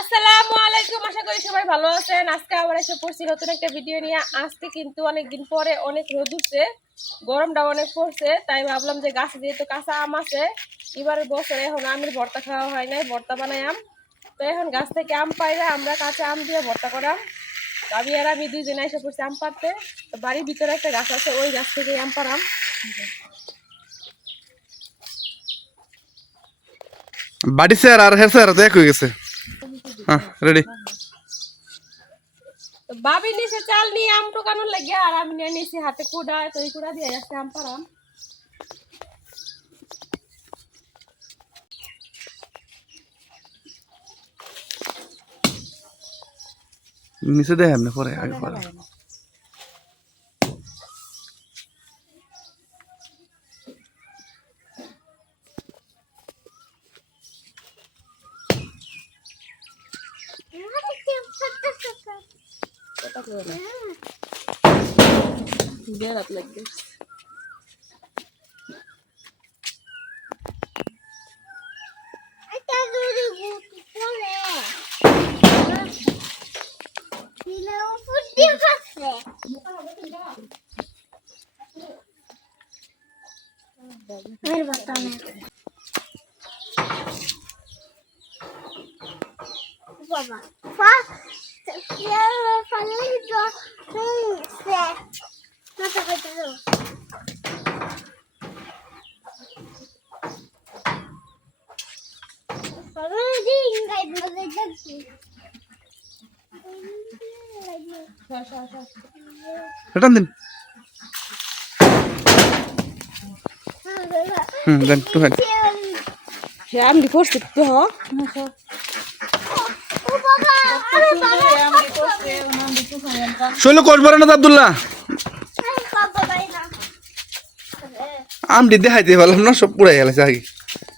আসসালামু আলাইকুম, আশা করি সবাই ভালো আছেন। আজকে আবার এসে পড়ছি নতুন একটা ভিডিও নিয়ে। আজকে কিন্তু অনেকদিন পরে অনেক রোদ উঠছে, গরমটা অনেক পড়ছে, তাই ভাবলাম যে গাছে যেহেতু কাঁচা আম আছে, এবারের বছরে এখন আমের ভর্তা খাওয়া হয় নাই, ভর্তা বানাই আম। তো এখন গাছ থেকে আম পাইরা আমরা কাঁচা আম দিয়ে ভর্তা করাম। ভাবি আর আমি দুইজনে এসে পড়ছি আম পাড়তে। তো বাড়ির ভিতরে একটা গাছ আছে, ওই গাছ থেকে আম পাড়াম। বাড়ি স্যার আর হ্যাঁ স্যার দেখ হয়ে গেছে। হ্যাঁ রেডি। ভাবি নিচে চাল নিয়ে আম টোকানোর লাগে, আর আমি নিয়ে নিয়েছি হাতে কুড়া। তো এই কুড়া দিয়ে যাচ্ছে আম পাড়াম। নিচে দেখ এমনি পরে আগে পরে বেড়াত লাগবে। Baba. Ya, falan itu. Masa betul. Kalau di enggak itu lagi. Return দিন। Then to hand Ya, am di post itu, ha? শৈল কসবার না আব্দুল্লাহ আমটি দেখাইতে পারলাম না, সব পুরাই গেছে আগে।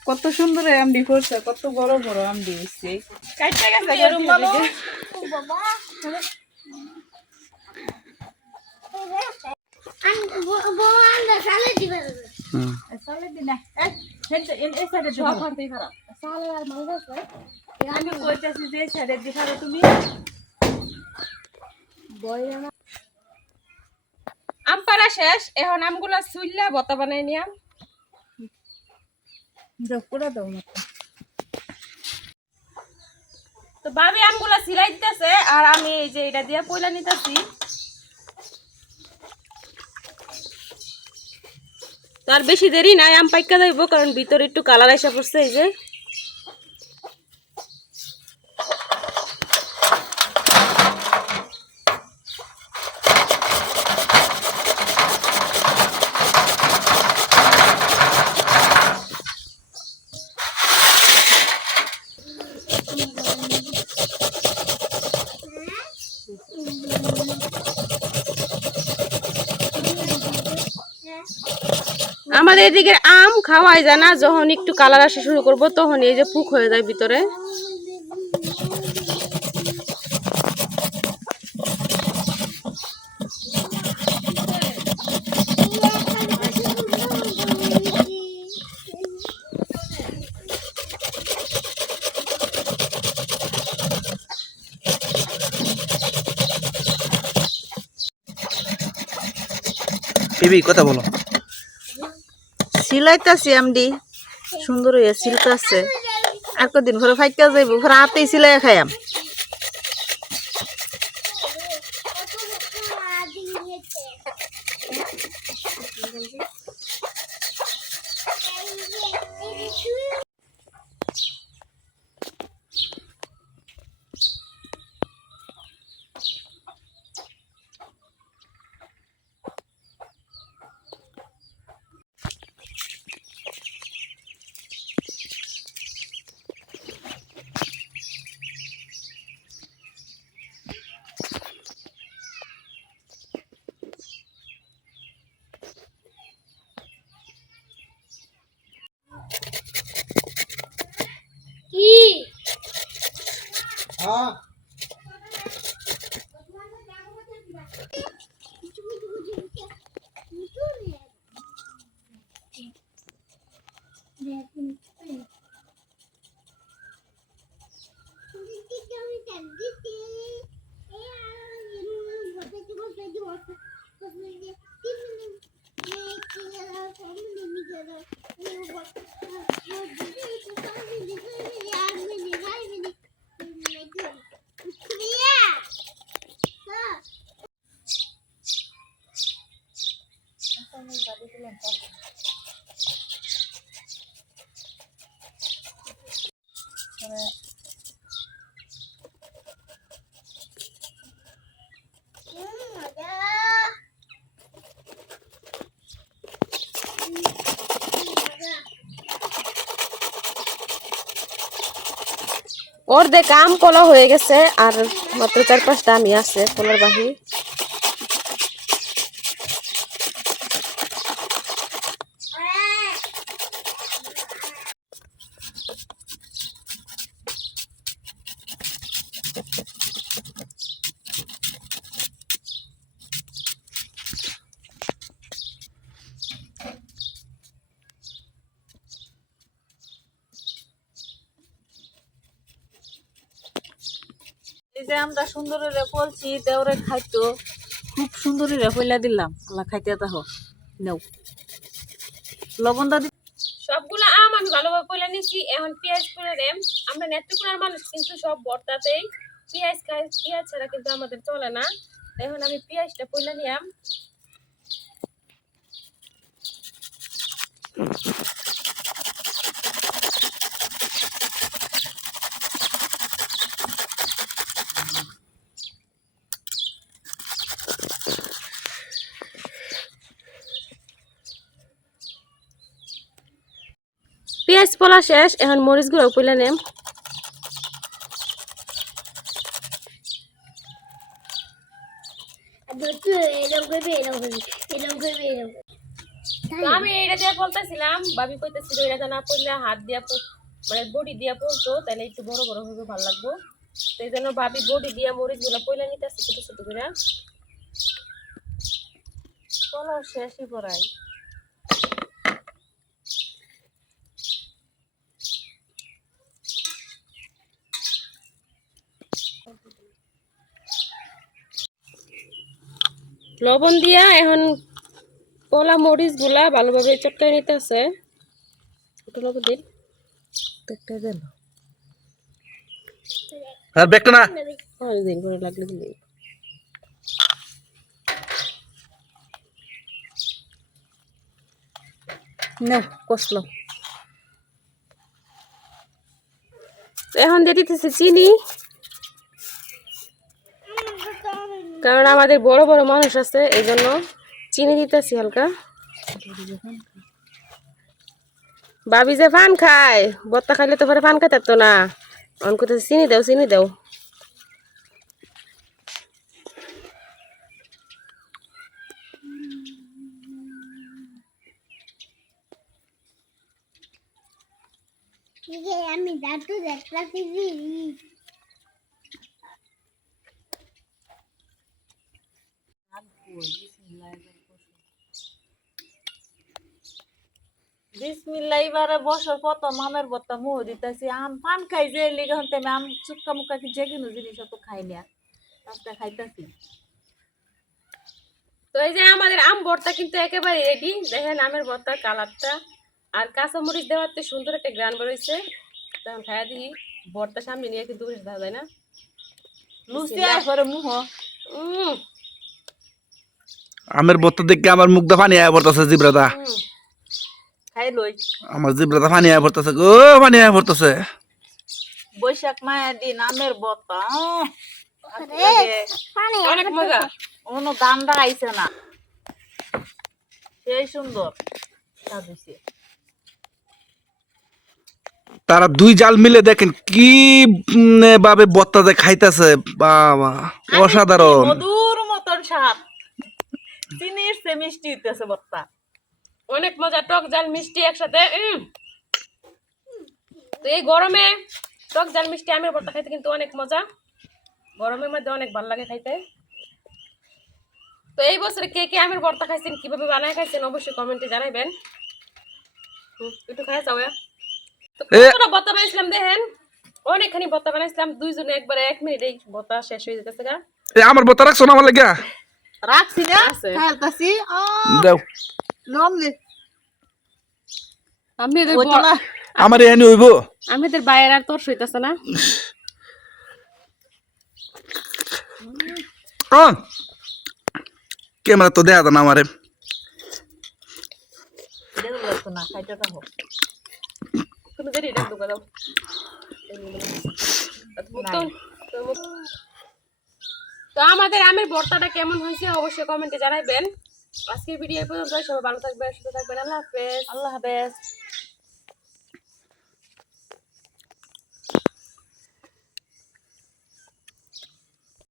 কত সুন্দর আমডি করছে, কত বড় বড় আমডি হইছে। Kaita gasa garum balo. Baba. Bawa anda salah di mana? সালে দিনা এই সাইডে Shuha khante khara. Sala ar mangas hai. আমি কইতাছি যে সাইডে দিছারে তুমি Boya na. Am para শেষ, এখন আমগুলা সুইল্লা ভর্তা বানাই নিয়াম। পুরা দাও না। তো ভাবি আমগুলা সিলাই দিতেছে, আর আমি এই যে এটা দিয়া পয়লা নিতেছি। তার বেশি দেরি নাই, আম পাইকা যাইব, কারণ ভিতরে একটু কালার এসে পড়ছে। এই যে আমাদের এদিকে আম খাওয়াই যায় না, যখন একটু কালার আসা শুরু করব তখন এই যে পুক হয়ে যায় ভিতরে। বেবি কথা বলো। সিলাইতাছি আমডি সুন্দর হইয়া সিলতাছে, আর কদিন পরে ফাইকা যাইব, পরে হাতেই সিলাই খাইয়াম। অর্ধেক আম কলা হয়ে গেছে আর মাত্র 4-5টা আমি আছে কলার বাহি। এই যে আমরা সুন্দরী রে বলছি দেওরে খাইতো খুব সুন্দরী রে পয়লা দিলাম আল্লাহ খাইতে তাহো নাও লবণ দাদি সবগুলা আম আমি ভালোভাবে পয়লা নিছি। এখন পেঁয়াজ করে দেম। আমরা নেত্রকোনার মানুষ কিন্তু সব ভর্তাতেই পেঁয়াজ খাই, পেঁয়াজ ছাড়া কিন্তু আমাদের চলে না। এখন আমি পেঁয়াজটা পয়লা নিলাম। পেঁয়াজ পলা শেষ, এখন মরিচ গুঁড়ো পয়লা নেম। তো আমি এটা দিয়ে বলতেছিলাম, ভাবি কইতেছিল এটা না পড়লে হাত দিয়া মানে বডি দিয়া পড়তো তাহলে একটু বড় বড় হবে, ভালো লাগবো। তো এই জন্য ভাবি বডি দিয়া মরিচ গুলো পয়লা নিতেছে ছোট ছোট করে। চলো শেষই পড়াই লবণ দিয়া এখন কলা মরিচ গুলা ভালোভাবে চটকাই নিতেছে। একটু লবণ দিন। দেখতে গেল আর ব্যাগটা না অনেকদিন করে লাগলে দিন। নাও কষলো এখন দিয়ে দিতেছে চিনি, কারণ আমাদের বড় বড় মানুষ আছে এই জন্য চিনি দিতেছি হালকা। ভাবি যে পান খায়, বত্তা খাইলে তো পরে পান খাইতে তো না, অন করতেছে চিনি দাও চিনি দাও। আমি দাঁতু দেখলাম বিসমিল্লাহ এবারে বছর প্রথম আমের ভর্তা মুহ দিতেছি আম পান খাই যে লিগে হতে আমি আম চুক্কা মুক্কা কি যে কোনো জিনিস তো খাই না আজকে খাইতেছি তো এই যে আমাদের আম ভর্তা কিন্তু একেবারে রেডি। দেখেন আমের ভর্তার কালারটা আর কাঁচা মরিচ দেওয়াতে সুন্দর একটা গ্রান বেরোইছে। তখন খাইয়া দিই, ভর্তা সামনে নিয়ে কিন্তু বসে থাকা যায় না। লুচি করে মুহ আমের বত্তা দেখে আমার মুখ দা পানি আয়া পড়তেছে জিব্রাদা। খাই লই আমার জিব্রাদা পানি আয়া পড়তেছে গো, পানি আয়া পড়তেছে। বৈশাখ মায়ের দিন আমের ভর্তা অনেক মজা। কোনো দান্ডা আইছে না, সেই সুন্দর সাজিছে। তারা দুই জাল মিলে দেখেন কি ভাবে বত্তাতে খাইতেছে, বাবা অসাধারণ। মধুর মতন স্বাদ, চিনির সে মিষ্টি হইতেছে ভর্তা। অনেক মজা, টক জাল মিষ্টি একসাথে। তো এই গরমে টক জাল মিষ্টি আমের ভর্তা খাইতে কিন্তু অনেক মজা, গরমের মধ্যে অনেক ভালো লাগে খাইতে। তো এই বছরে কে কে আমের ভর্তা খাইছেন, কিভাবে বানায় খাইছেন অবশ্যই কমেন্টে জানাবেন। একটু খাই যাও। তো কতটা ভর্তা বানিয়েছিলাম দেখেন, অনেকখানি ভর্তা বানাইছিলাম, দুইজনে একবারে 1 মিনিটেই ভর্তা শেষ হয়ে যেতেছে গা। এ আমার বতা রাখছো না আমার লাগিয়া? রাখছি না আছে। খেলতাছি দাও লম দে আমি এদের ওই তো না আমার এনে হইব। আমি এদের বাইরে আর তোর সইতাছে না। ক্যামেরা তো দেয়া না আমারে। দেও লাগতো না খাইতে থাকো তুমি দেরি এটা ঢুকা দাও। তো আমাদের আমের ভর্তাটা কেমন হয়েছে অবশ্যই কমেন্টে জানাবেন। আজকের ভিডিও এই পর্যন্ত, সবাই ভালো থাকবেন, সুস্থ থাকবেন, আল্লাহ হাফেজ। আল্লাহ হাফেজ।